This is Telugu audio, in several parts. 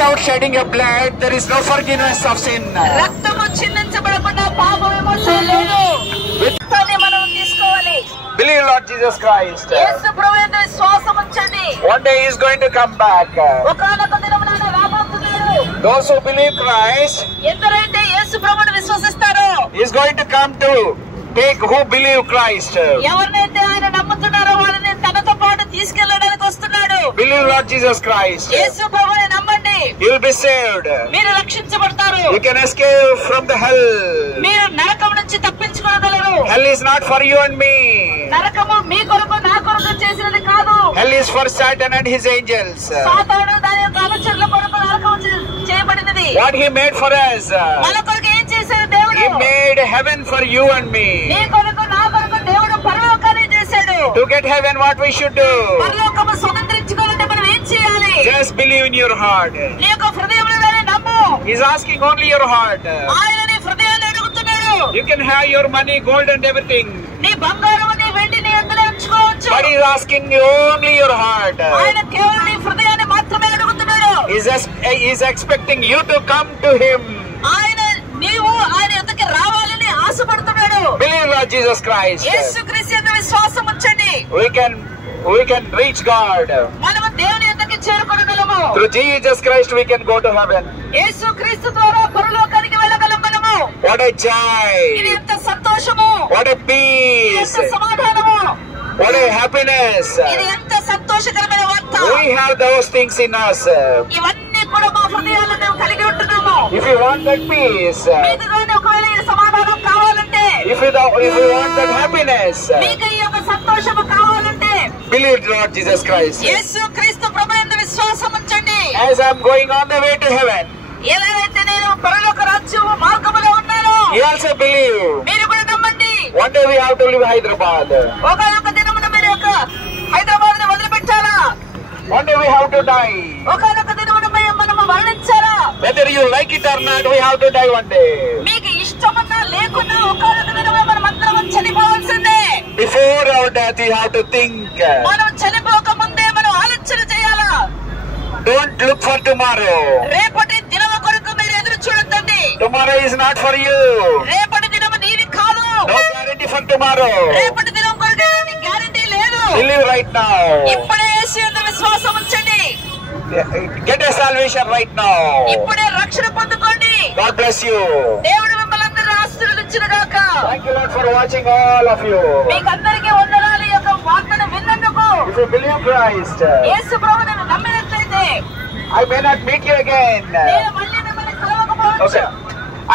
without shedding your blood, there is no forgiveness of sin. రక్తము చిందించబడకుండా పాప విమోచన లేదు. విత్తనాన్ని మనం తీసుకోవాలి. Believe Lord Jesus Christ. యేసు ప్రభువునందు విశ్వాసం ఉంచండి. One day He is going to come back. ఒకానొక దినమున ఆయన రాబోతున్నాడు. Those who believe Christ, ఎందరైతే యేసు ప్రభువును విశ్వసిస్తారో, He is going to come to take who believe Christ. ఎవరినైతే ఆయన నమ్ముతున్నారో వాళ్ళని తనతో పాటు తీసుకెళ్ళడానికి వస్తున్నాడు. Believe Lord Jesus Christ. యేసు ప్రభువుని నమ్మండి. You will be saved. మీరు రక్షించబడతారు. You can escape from the hell. మీరు నరకం నుంచి తప్పించుకోగలరు. Hell is not for you and me. నరకము మీ కొరకు నా కొరకు చేసినది కాదు. Hell is for Satan and his angels. సాతాను దాని యొక్క అనుచరుల కొరకు నరకం చేయబడినది. What he made for us. మన కొరకు ఏం చేశాడు దేవుడు? He made heaven for you and me. నీ కొరకు నా కొరకు దేవుడు పరలోకాన్ని చేశాడు. To get heaven, what we should do? పరలోకము స్వతంత్రించుకోవాలంటే మనం ఏం చేయాలి? Just believe in your heart. నీ యొక్క హృదయంలోనే నమ్ము. He's asking only your heart. ఆయన నీ హృదయాన్ని అడుగుతున్నాడు. You can have your money, gold and everything. నీ బంగారం నీ వెండి నీ అందులో ఉంచుకోవచ్చు. But he's asking you only your heart. ఆయన కేవలం నీ హృదయాన్ని మాత్రమే అడుగుతున్నాడు. He's expecting you to come to him. ఆయన నీవు ఆయన యొద్దకు రావాలని ఆశపడుతున్నాడు. Believe Lord Jesus Christ. యేసుక్రీస్తు యందు విశ్వాసం ఉంచండి. We can reach God. మనము దేవుని యొద్దకు చేరుకోగలము. Through Jesus Christ we can go to heaven. యేసుక్రీస్తు ద్వారా పరలోకానికి వెళ్ళగలం మనము. What a joy. ఇది ఎంత సంతోషము. What a peace. ఎంత సమాధానము. What a happiness. ఇది ఎంత సంతోషకరమైన వార్త. We have those things in us. ఇవన్నీ కూడా మా హృదయాల్లో మేము కలిగి ఉంటున్నాము. If you want that peace, మీకుగాని ఒకవేళ ఈ సమాధానం కావాలంటే, if you want that happiness, మీకు ఈ యొక్క సంతోషము కావాలంటే, believe Lord Jesus Christ. యేసుక్రీస్తు ప్రభువునందు విశ్వాసం ఉంచండి. As I'm going on the way to heaven, ఎలాగైతే నేను పరలోక రాజ్యము మార్గములో ఉన్నానో, you also believe. మీరు కూడా నమ్మండి. One day we have to leave Hyderabad. ఒకనొక దినమున మీరు యొక్క హైదరాబాద్ ని వదిలిపెట్టాలా? One day we have to die. ఒకనొక దినమున మనము మరణించాలా? Whether you like it or not, we have to die one day. మీకు ఇష్టమన్నా లేకున్నా ఒకనొక దినమున మనం అందరం చనిపోవాల్సిందే. Before our death, you have to think. మనం చనిపోక ముందే మనం ఆలోచన చేయాలా? Don't look for tomorrow. రేపటి దినము కొరకు మీరు ఎదురు చూడొద్దండి. Tomorrow is not for you. రేపటి దినము నీది కాదు. No guarantee for tomorrow. రేపటి దినం కొరకు నీకు గ్యారెంటీ లేదు. Believe right now. ఇప్పుడే యేసు యందు విశ్వాసం ఉంచండి. Get a salvation right now. ఇప్పుడే రక్షణ పొందుకోండి. God bless you. దేవుడు మిమ్మల్ని అందరినీ ఆశీర్వదించుగాక. Thank you Lord for watching all of you. మీకందరికీ వందనాలు ఈ యొక్క వార్తను విన్నందుకు. If you believe Christ, యేసు ప్రభువుని నమ్మినట్లయితే I may not meet you again. నేను మళ్ళీ మిమ్మల్ని కలవకపోవచ్చు. Okay.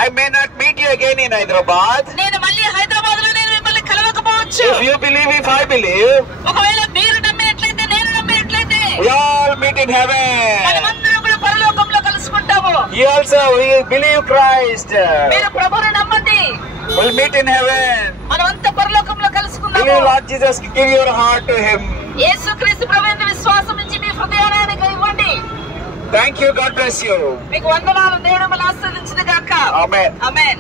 I may not meet you again in Hyderabad. నేను మళ్ళీ హైదరాబాద్ లో నేను మిమ్మల్ని కలవకపోవచ్చు. If you believe, if I believe, ఒకవేళ మీరు నమ్మినట్లయితే నేను నమ్మినట్లయితే we all meet in heaven. మనమందరం కూడా పరలోకంలో కలుసుకుంటాము. You also we believe Christ. మీరు ప్రభువుని నమ్మండి. We'll meet in heaven. మనమంతా పరలోకంలో కలుసుకుందాము. Believe Lord Jesus, give your heart to Him. యేసుక్రీస్తు ప్రభువుని విశ్వాసం ఉంచి మీ హృదయానికి ఇవ్వండి. Thank you. God bless you. మీకు వందనాలు. దేవుడు మిమ్మల్ని ఆశీర్వదించును గాక. Amen. ఆమేన్.